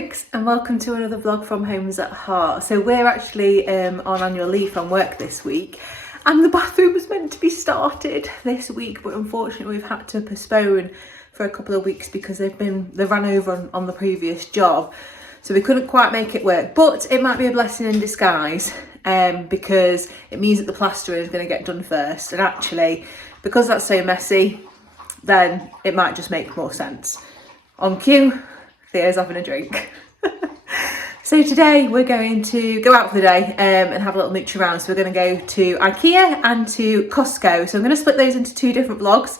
folks, and welcome to another vlog from Homes at Heart. So we're actually on annual leave from work this week, and the bathroom was meant to be started this week, but unfortunately we've had to postpone for a couple of weeks because they ran over on the previous job, so we couldn't quite make it work. But it might be a blessing in disguise because it means that the plastering is going to get done first, and actually because that's so messy, then it might just make more sense. On cue, Theo's having a drink. So today we're going to go out for the day and have a little mooch around. So we're going to go to IKEA and to Costco. So I'm going to split those into two different vlogs.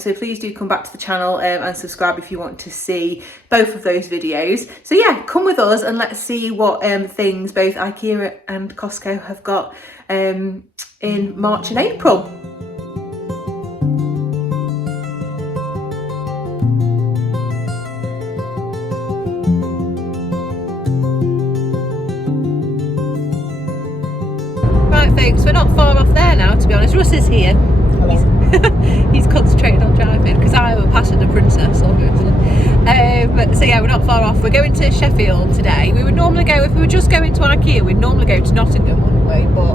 So please do come back to the channel and subscribe if you want to see both of those videos. So yeah, come with us and let's see what things both IKEA and Costco have got in March and April. Folks, we're not far off there now, to be honest. Russ is here. He's concentrating on driving because I'm a passenger princess, obviously. So yeah, we're not far off. We're going to Sheffield today. We would normally go, if we were just going to IKEA, we'd normally go to Nottingham, wouldn't we? But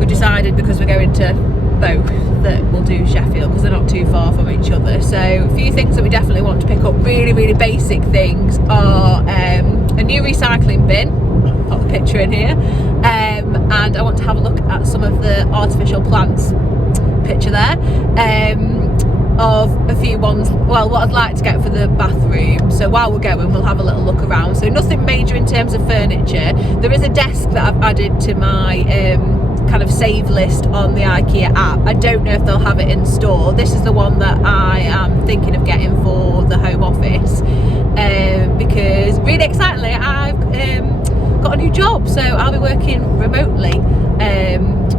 we decided because we're going to both that we'll do Sheffield because they're not too far from each other. So a few things that we definitely want to pick up, really basic things, are a new recycling bin. Put the picture in here, and I want to have a look at some of the artificial plants, picture there, of a few ones, well, what I'd like to get for the bathroom. So while we're going, we'll have a little look around. So nothing major in terms of furniture. There is a desk that I've added to my kind of save list on the IKEA app. I don't know if they'll have it in store. This is the one that I am thinking of getting for the home office, because really excitedly I've got a new job, so I'll be working remotely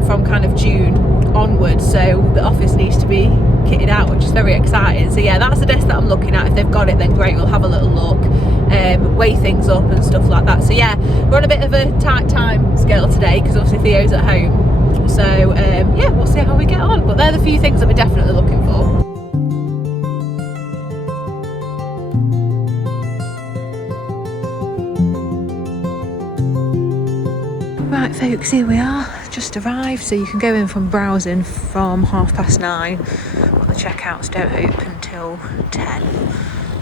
from kind of June onwards, so the office needs to be kitted out, which is very exciting. So yeah, that's the desk that I'm looking at. If they've got it, then great, we'll have a little look, weigh things up and stuff like that. So yeah, we're on a bit of a tight time scale today because obviously Theo's at home, so yeah, we'll see how we get on, but they're the few things that we're definitely looking for. Right folks, here we are, just arrived. So you can go in from browsing from 9:30, but the checkouts don't open till 10.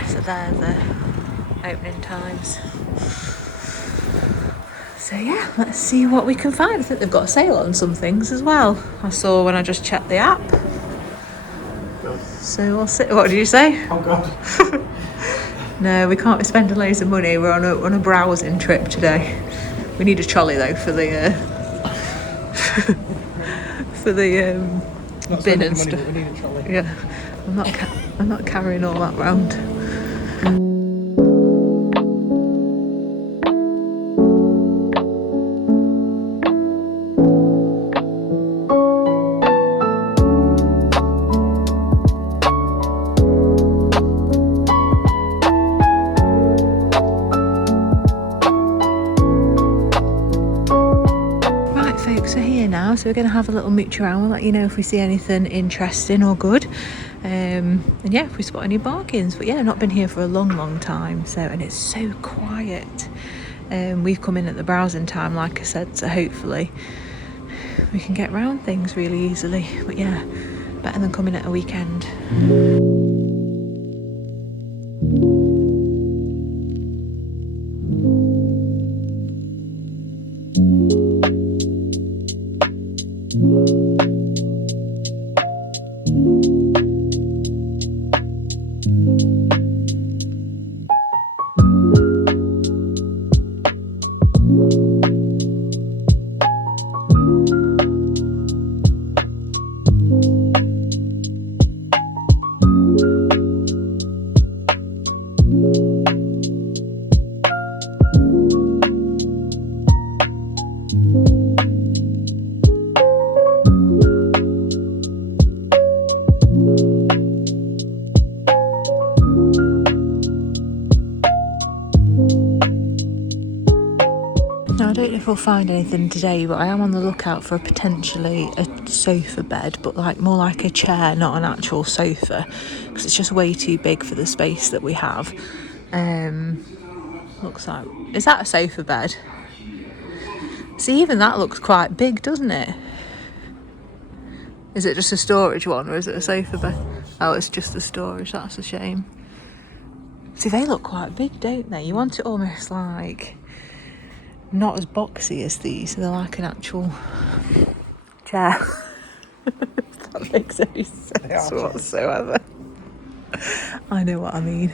So they're the opening times. So yeah, let's see what we can find. I think they've got a sale on some things as well, I saw when I just checked the app. So we'll see. What did you say? Oh god. No, we can't be spending loads of money. We're on a browsing trip today. We need a trolley though for the bin and stuff. We need a trolley. Yeah, I'm not carrying all that round. Folks are here now, so we're going to have a little mooch around. We'll let you know if we see anything interesting or good, and yeah, if we spot any bargains. But yeah, not been here for a long time, so, and it's so quiet. We've come in at the browsing time, like I said, so hopefully we can get round things really easily. But yeah, better than coming at a weekend. Now I don't know if we'll find anything today, but I am on the lookout for potentially a sofa bed, but like more like a chair, not an actual sofa, because it's just way too big for the space that we have. Looks like, is that a sofa bed? See, even that looks quite big, doesn't it? Is it just a storage one or is it a sofa bed? Oh, it's just a storage, that's a shame. See, they look quite big, don't they? You want it almost like not as boxy as these, they're like an actual chair. If that makes any sense whatsoever. I know what I mean.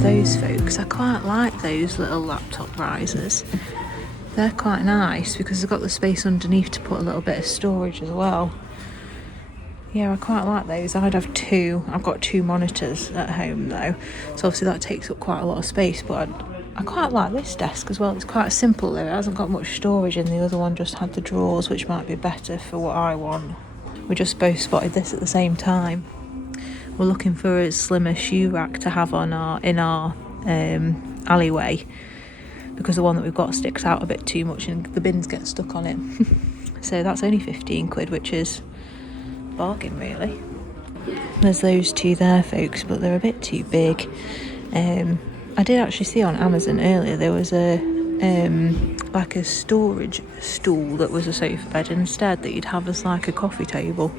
Those folks, I quite like those little laptop risers. They're quite nice because they've got the space underneath to put a little bit of storage as well. Yeah, I quite like those. I'd have two. I've got two monitors at home though, so obviously that takes up quite a lot of space, but I quite like this desk as well. It's quite simple though, it hasn't got much storage, and the other one just had the drawers, which might be better for what I want. We just both spotted this at the same time. We're looking for a slimmer shoe rack to have in our alleyway, because the one that we've got sticks out a bit too much and the bins get stuck on it. So that's only 15 quid, which is a bargain really. There's those two there folks, but they're a bit too big. I did actually see on Amazon earlier there was a like a storage stool that was a sofa bed instead, that you'd have as like a coffee table.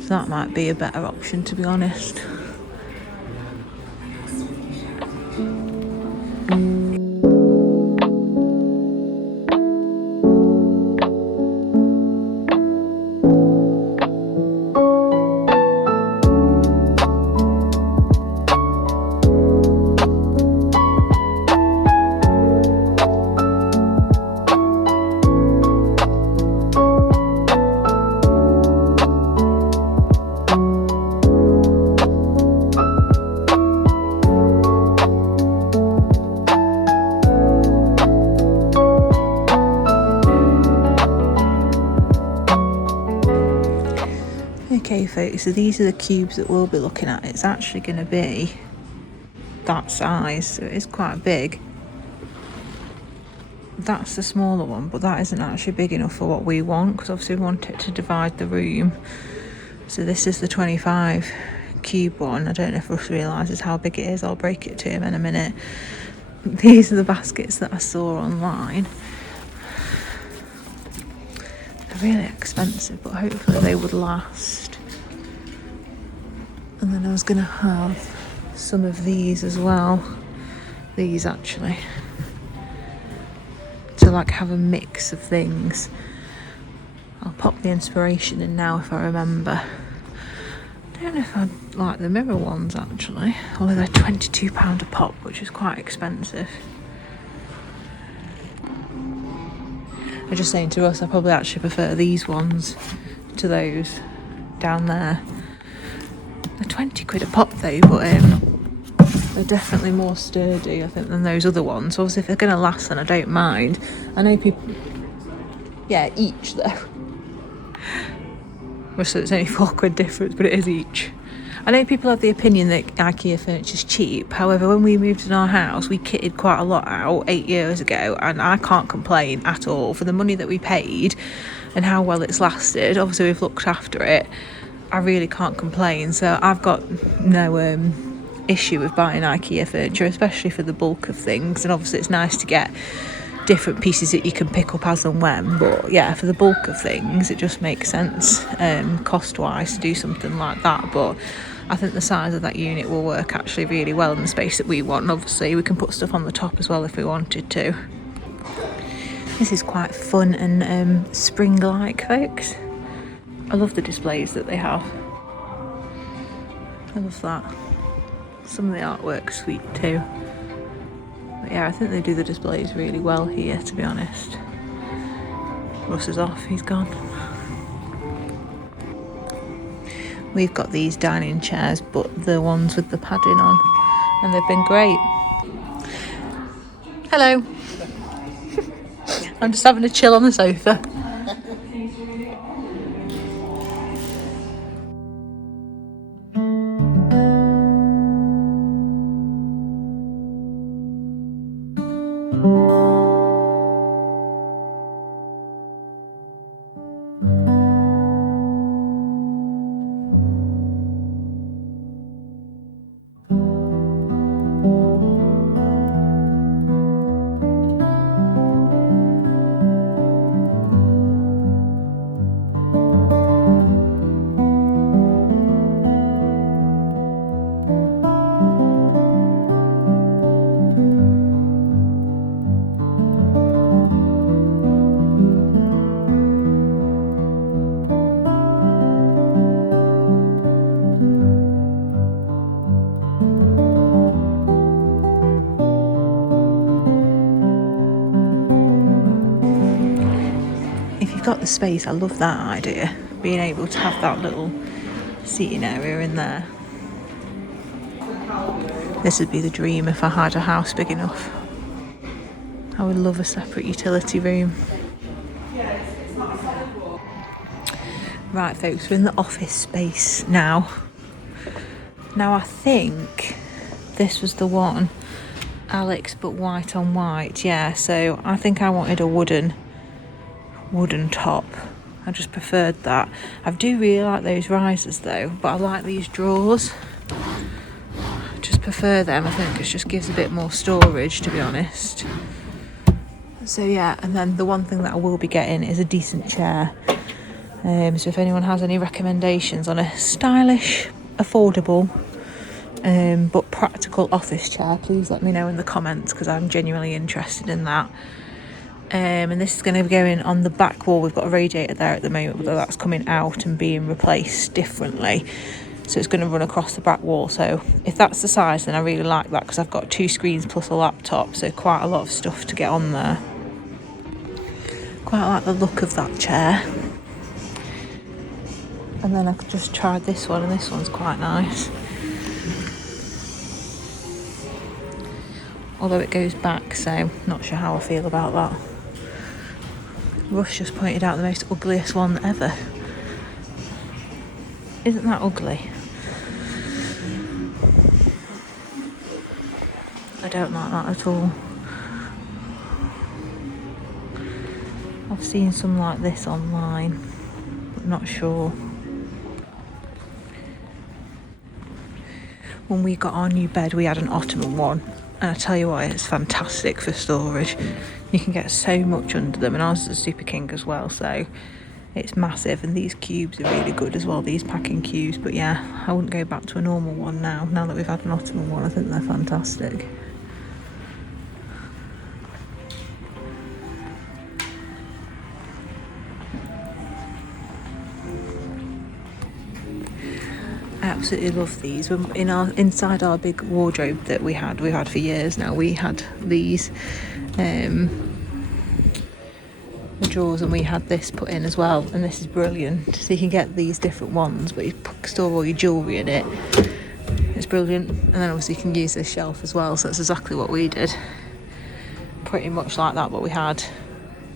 So that might be a better option, to be honest. Okay folks, so these are the cubes that we'll be looking at. It's actually going to be that size, so it is quite big. That's the smaller one, but that isn't actually big enough for what we want, because obviously we want it to divide the room. So this is the 25 cube one. I don't know if Russ realises how big it is. I'll break it to him in a minute. These are the baskets that I saw online. They're really expensive, but hopefully they would last. And then I was going to have some of these as well. These actually. To like have a mix of things. I'll pop the inspiration in now if I remember. I don't know if I'd like the mirror ones actually. Although they're £22 a pop, which is quite expensive. I'm just saying to us, I probably actually prefer these ones to those down there. They're 20 quid a pop though, but they're definitely more sturdy, I think, than those other ones. So obviously if they're going to last, then I don't mind. I know people... Yeah, each though. Well, so it's only £4 difference, but it is each. I know people have the opinion that IKEA furniture's cheap. However, when we moved in our house, we kitted quite a lot out 8 years ago, and I can't complain at all for the money that we paid and how well it's lasted. Obviously, we've looked after it. I really can't complain. So I've got no issue with buying IKEA furniture, especially for the bulk of things. And obviously it's nice to get different pieces that you can pick up as and when, but yeah, for the bulk of things it just makes sense cost wise to do something like that. But I think the size of that unit will work actually really well in the space that we want, and obviously we can put stuff on the top as well if we wanted to. This is quite fun and spring-like, folks. I love the displays that they have. I love that. Some of the artwork's sweet too. But yeah, I think they do the displays really well here, to be honest. Russ is off, he's gone. We've got these dining chairs, but the ones with the padding on, and they've been great. Hello. I'm just having a chill on the sofa. Got the space, I love that idea, being able to have that little seating area in there. This would be the dream if I had a house big enough. I would love a separate utility room. Right folks, we're in the office space now. Now I think this was the one, Alex, but white on white. Yeah, so I think I wanted a wooden top. I just preferred that. I do really like those risers though, but I like these drawers. I just prefer them. I think it just gives a bit more storage, to be honest. So yeah, and then the one thing that I will be getting is a decent chair. So if anyone has any recommendations on a stylish, affordable, but practical office chair, please let me know in the comments, because I'm genuinely interested in that. And this is going to be going on the back wall. We've got a radiator there at the moment, but that's coming out and being replaced differently. So it's going to run across the back wall. So if that's the size, then I really like that, because I've got 2 screens plus a laptop, so quite a lot of stuff to get on there. Quite like the look of that chair. And then I've just tried this one, and this one's quite nice. Although it goes back, so not sure how I feel about that. Russ just pointed out the most ugliest one ever. Isn't that ugly? I don't like that at all. I've seen some like this online, but not sure. When we got our new bed, we had an ottoman one, and I tell you what, it's fantastic for storage. You can get so much under them, and ours is a Super King as well, so it's massive. And these cubes are really good as well, these packing cubes. But yeah, I wouldn't go back to a normal one now that we've had an ottoman one. I think they're fantastic. I absolutely love these. Inside our big wardrobe that we've had for years now, we had these the drawers, and we had this put in as well, and this is brilliant. So you can get these different ones, but you store all your jewellery in it. It's brilliant. And then obviously you can use this shelf as well, so that's exactly what we did. Pretty much like that, what we had.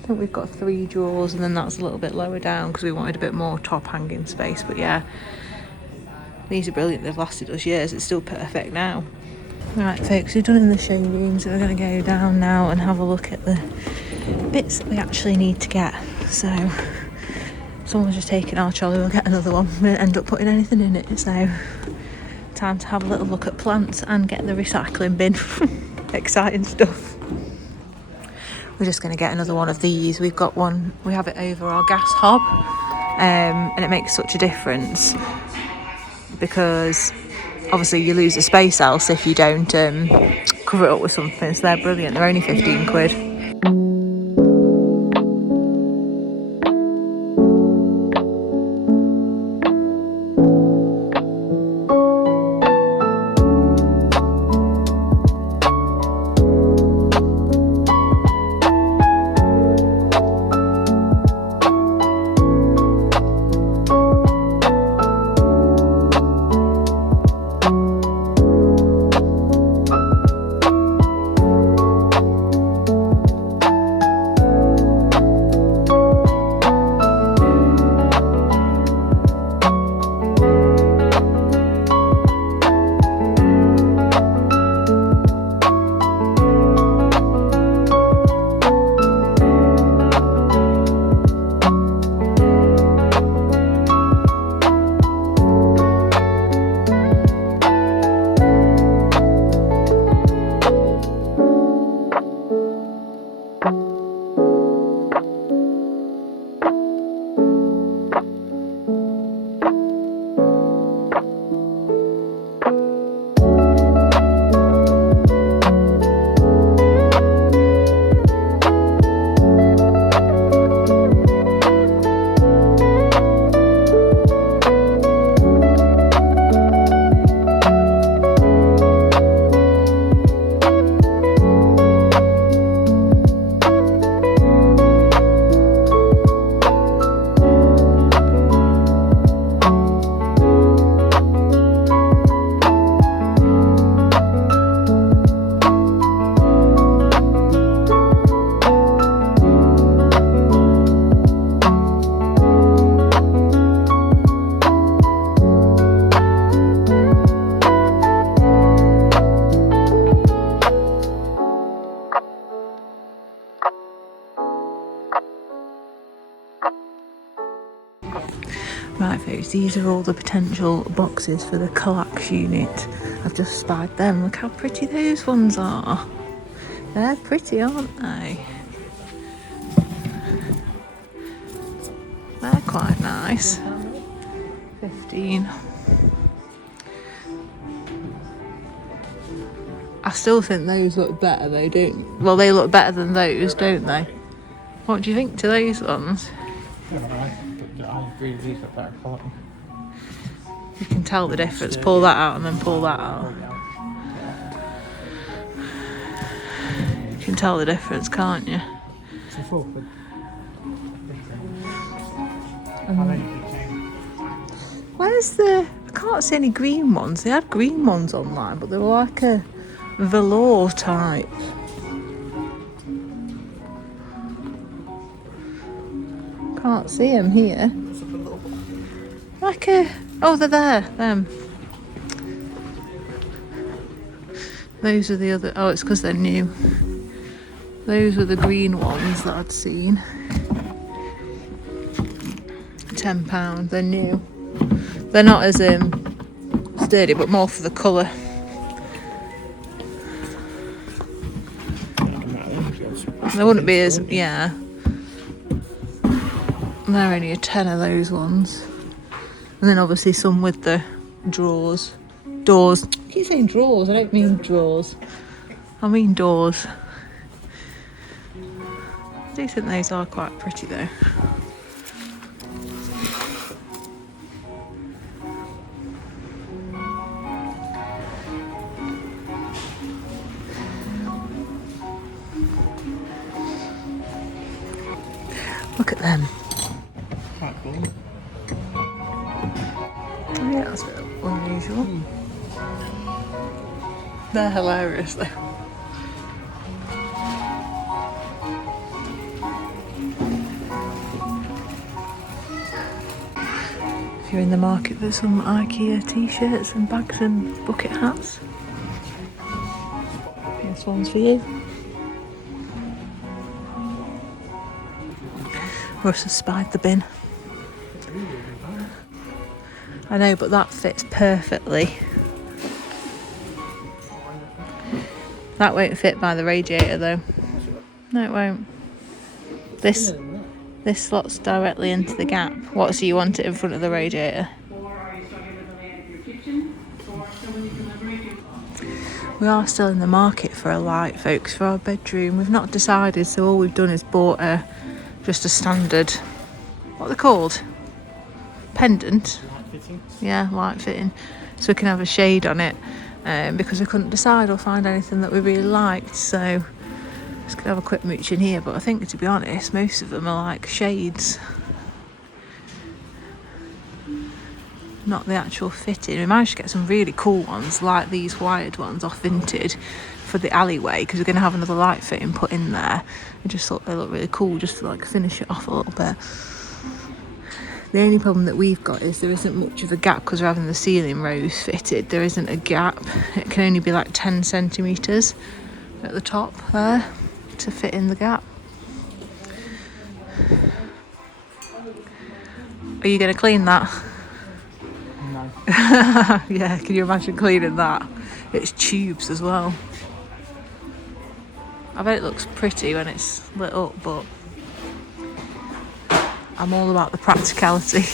I think we've got 3 drawers, and then that's a little bit lower down because we wanted a bit more top hanging space. But yeah, these are brilliant. They've lasted us years. It's still perfect now. Right folks, we're done in the showroom, so we're going to go down now and have a look at the bits that we actually need to get. So someone's just taken our trolley, we'll get another one. We didn't end up putting anything in it, so Time to have a little look at plants and get the recycling bin. Exciting stuff. We're just going to get another one of these. We've got one, we have it over our gas hob, and it makes such a difference because obviously you lose the space else if you don't cover it up with something. So they're brilliant. They're only 15 quid. Right folks, these are all the potential boxes for the collapse unit. I've just spied them. Look how pretty those ones are. They're pretty, aren't they? They're quite nice. 15. I still think those look better though, don't? Well, they look better than those, don't they? What do you think to those ones? I agree with these are better quality. You can tell the difference. Pull that out and then pull that out. You can tell the difference, can't you? It's a full, but Where's the... I can't see any green ones. They had green ones online, but they were like a velour type. Can't see them here. Like a... Oh, they're there. Them. Those are the other... Oh, it's because they're new. Those were the green ones that I'd seen. £10. They're new. They're not as sturdy, but more for the colour. They wouldn't be as... Yeah. They're only a tenner, those ones. And then obviously some with the drawers. Doors. I keep saying drawers, I don't mean drawers. I mean doors. I do think those are quite pretty though. Look at them. quite cool. Yeah, that's a bit unusual. They're hilarious though. If you're in the market for some IKEA t-shirts and bags and bucket hats, this one's for you. Russ has spied the bin. I know, but that fits perfectly That won't fit by the radiator though. No, it won't. This slots directly into the gap. What, so you want it in front of the radiator? We are still in the market for a light, folks, for our bedroom. We've not decided, so all we've done is bought just a standard, what are they called? Pendant? Light fitting. Yeah, light fitting. So we can have a shade on it, because we couldn't decide or find anything that we really liked, so just gonna have a quick mooch in here. But I think, to be honest, most of them are like shades, not the actual fitting. We managed to get some really cool ones, like these wired ones off Vinted for the alleyway, because we're going to have another light fitting put in there. I just thought they look really cool, just to like finish it off a little bit. The only problem that we've got is there isn't much of a gap, because we're having the ceiling rose fitted. There isn't a gap. It can only be like 10 centimetres at the top there to fit in the gap. Are you going to clean that? No. Yeah, can you imagine cleaning that? It's tubes as well. I bet it looks pretty when it's lit up, but I'm all about the practicality.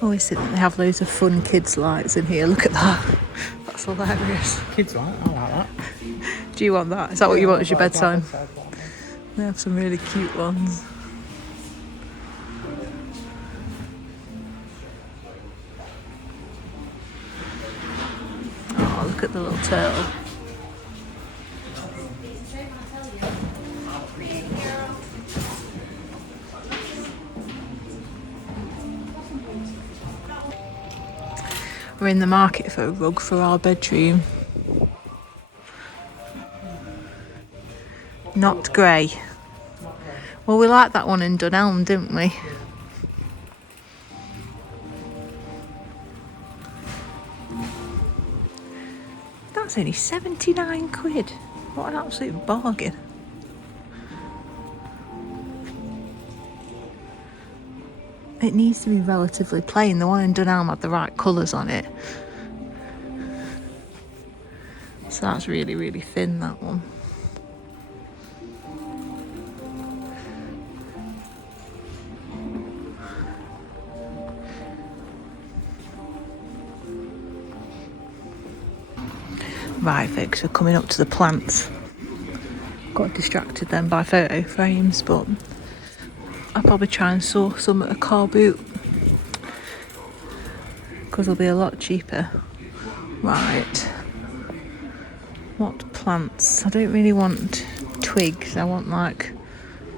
I always think that they have loads of fun kids lights in here. Look at that. That's hilarious. Kids light, I like that. Do you want that? Is that what you want as your Like bedtime? bedside light. They have some really cute ones. Oh, look at the little turtle. We're in the market for a rug for our bedroom. Not grey. Well, we liked that one in Dunelm, didn't we? That's only 79 quid. What an absolute bargain. It needs to be relatively plain. The one in Dunelm had the right colours on it. So that's really, really thin, that one. Right, folks, we're coming up to the plants. Got distracted then by photo frames, but I'll probably try and source some at a car boot, because they'll be a lot cheaper. Right. What plants? I don't really want twigs. I want like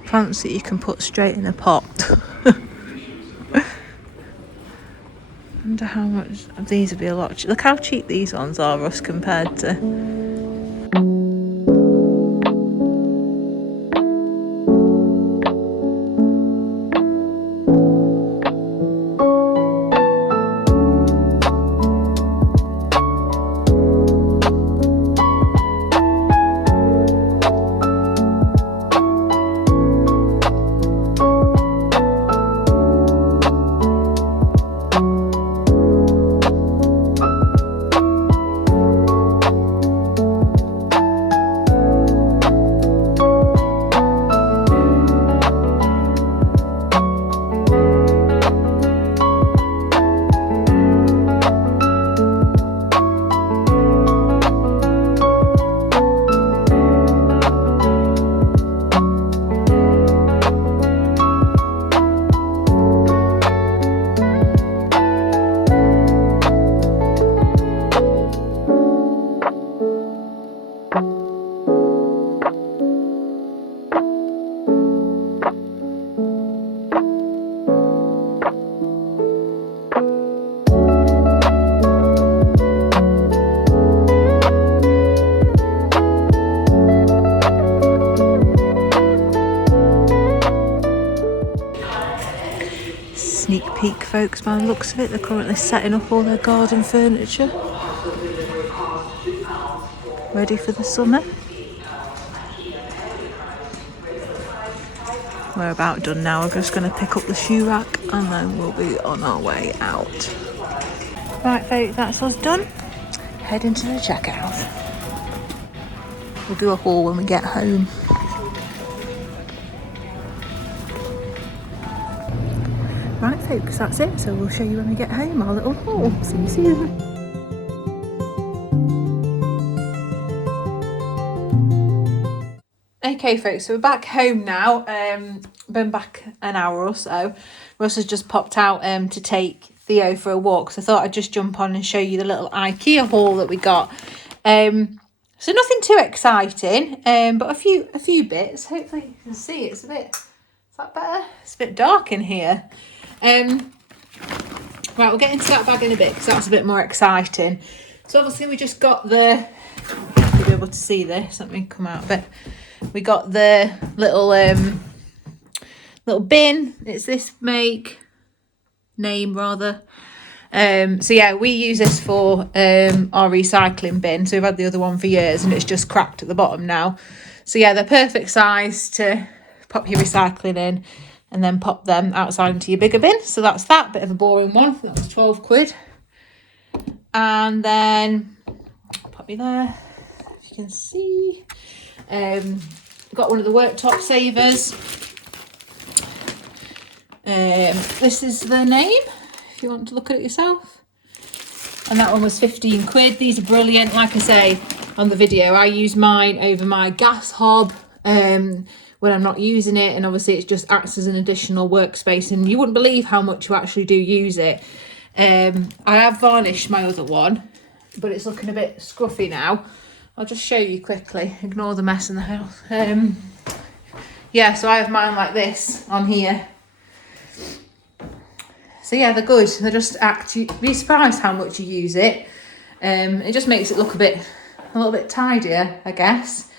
plants that you can put straight in a pot. I wonder how much of these would be a lot. Look how cheap these ones are, Russ, compared to. Sneak peek, folks, by the looks of it, they're currently setting up all their garden furniture, ready for the summer. we're about done now. We're just going to pick up the shoe rack and then we'll be on our way out. Right folks, that's us done. Heading to the checkout. We'll do a haul when we get home. Right folks, that's it. So we'll show you when we get home our little haul. See you soon. Okay folks, so we're back home now. Been back an hour or so. Russ has just popped out to take Theo for a walk. So I thought I'd just jump on and show you the little IKEA haul that we got. So nothing too exciting, but a few bits. Hopefully you can see it's a bit, is that better? It's a bit dark in here. Right, we'll get into that bag in a bit because that's a bit more exciting. So obviously we just got the, you'll be able to see this, let me come out a bit. We got the little little bin. It's this name rather. So yeah, we use this for our recycling bin. So we've had the other one for years and it's just cracked at the bottom now. So yeah, they're perfect size to pop your recycling in and then pop them outside into your bigger bin. So that's that, bit of a boring one. That was 12 quid. And then I'll pop you there, if you can see. Got one of the worktop savers. This is the name, if you want to look at it yourself. And that one was 15 quid. These are brilliant. Like I say on the video, I use mine over my gas hob when I'm not using it, and obviously it just acts as an additional workspace, and you wouldn't believe how much you actually do use it. I have varnished my other one, but it's looking a bit scruffy now. I'll just show you quickly, ignore the mess in the house. Yeah, so I have mine like this on here. So yeah, they're good. They just you'd be surprised how much you use it. It just makes it look a little bit tidier, I guess.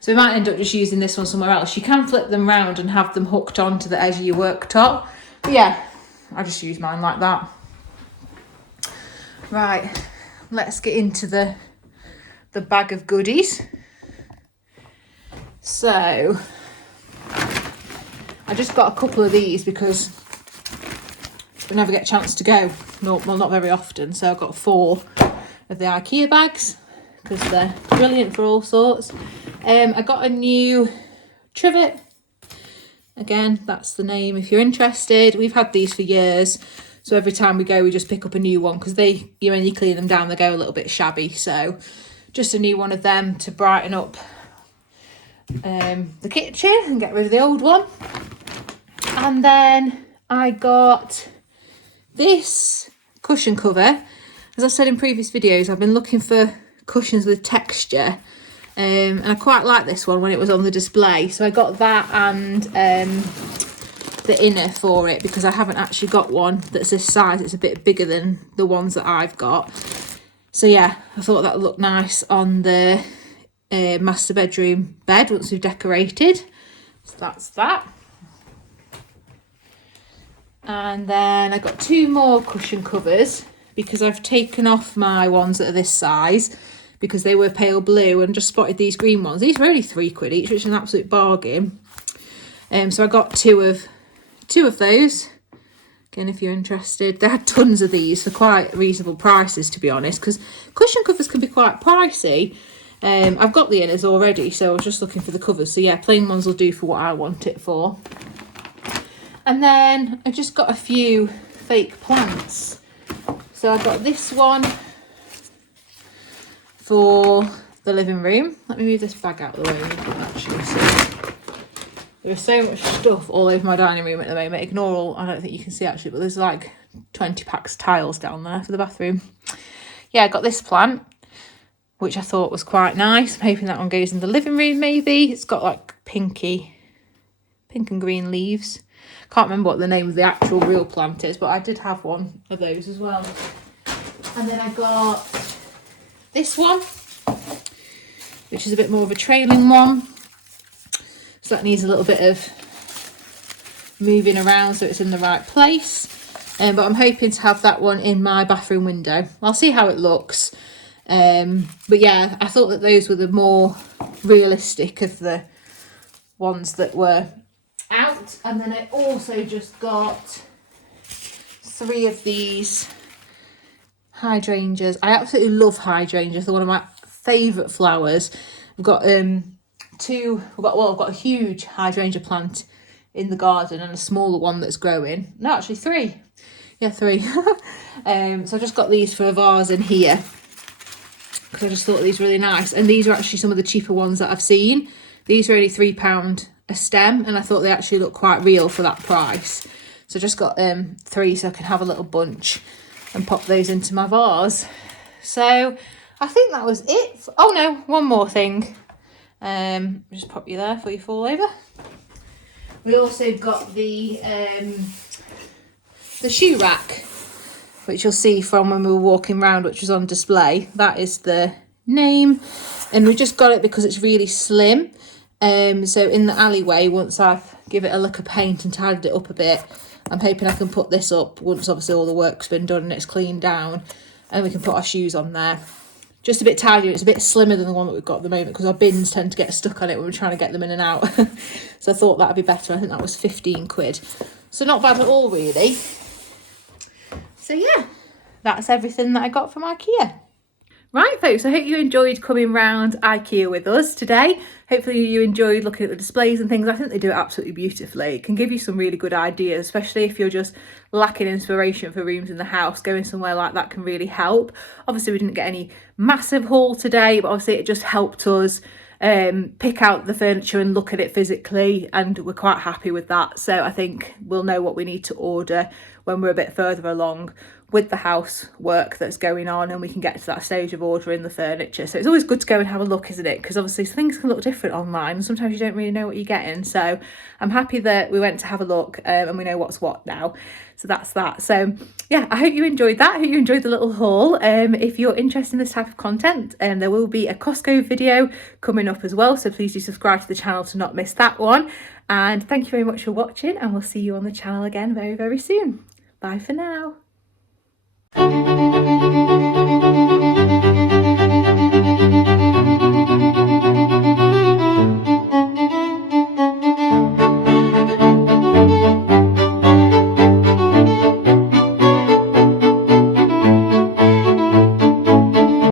So we might end up just using this one somewhere else. You can flip them round and have them hooked onto the edge of your worktop. But yeah, I just use mine like that. Right, let's get into the bag of goodies. So I just got a couple of these because we never get a chance to go. No, well, not very often. So I've got 4 of the IKEA bags because they're brilliant for all sorts. I got a new trivet. Again, that's the name if you're interested. We've had these for years. So every time we go, we just pick up a new one because when you clean them down, they go a little bit shabby. So just a new one of them to brighten up the kitchen and get rid of the old one. And then I got this cushion cover. As I said in previous videos, I've been looking for cushions with texture, and I quite like this one when it was on the display. So I got that and the inner for it because I haven't actually got one that's this size. It's a bit bigger than the ones that I've got. So yeah, I thought that would look nice on the master bedroom bed once we've decorated. So that's that. And then I got 2 more cushion covers because I've taken off my ones that are this size because they were pale blue and just spotted these green ones. These were only 3 quid each, which is an absolute bargain. So I got two of those. Again, if you're interested, they had tons of these for quite reasonable prices, to be honest, because cushion covers can be quite pricey. I've got the inners already, so I was just looking for the covers. So yeah, plain ones will do for what I want it for. And then I just got a few fake plants. So I got this one for the living room. Let me move this bag out of the way and you can actually see. There is so much stuff all over my dining room at the moment. Ignore all, I don't think you can see actually, but there's like 20 packs of tiles down there for the bathroom. Yeah, I got this plant, which I thought was quite nice. I'm hoping that one goes in the living room maybe. It's got like pink and green leaves. Can't remember what the name of the actual real plant is, but I did have one of those as well. And then I got this one, which is a bit more of a trailing one. So that needs a little bit of moving around so it's in the right place. But I'm hoping to have that one in my bathroom window. I'll see how it looks. But yeah, I thought that those were the more realistic of the ones that were out. out. And then I also just got 3 of these hydrangeas. I absolutely love hydrangeas. They're one of my favourite flowers. We've got I've got a huge hydrangea plant in the garden and a smaller one that's growing. No, actually 3. Yeah, 3. So I just got these for a vase in here because I just thought these were really nice. And these are actually some of the cheaper ones that I've seen. These are only £3 a stem, and I thought they actually look quite real for that price. So I just got 3 so I can have a little bunch and pop those into my vase. So I think that was it. Oh no, one more thing. Just pop you there before you fall over. We also got the shoe rack, which you'll see from when we were walking around, which was on display. That is the name, and we just got it because it's really slim. So in the alleyway, once I've given it a lick of paint and tidied it up a bit, I'm hoping I can put this up once obviously all the work's been done and it's cleaned down, and we can put our shoes on there. Just a bit tidier. It's a bit slimmer than the one that we've got at the moment because our bins tend to get stuck on it when we're trying to get them in and out. So I thought that'd be better. I think that was 15 quid. So not bad at all, really. So yeah, that's everything that I got from IKEA. Right, folks, I hope you enjoyed coming round IKEA with us today. Hopefully you enjoyed looking at the displays and things. I think they do it absolutely beautifully. It can give you some really good ideas, especially if you're just lacking inspiration for rooms in the house. Going somewhere like that can really help. Obviously, we didn't get any massive haul today, but obviously it just helped us pick out the furniture and look at it physically, and we're quite happy with that. So I think we'll know what we need to order when we're a bit further along with the house work that's going on, and we can get to that stage of ordering the furniture. So it's always good to go and have a look, isn't it? Because obviously things can look different online and sometimes you don't really know what you're getting. So I'm happy that we went to have a look and we know what's what now. So that's that. So yeah, I hope you enjoyed that. I hope you enjoyed the little haul. If you're interested in this type of content, there will be a Costco video coming up as well, so please do subscribe to the channel to not miss that one. And thank you very much for watching, and we'll see you on the channel again very, very soon. Bye for now.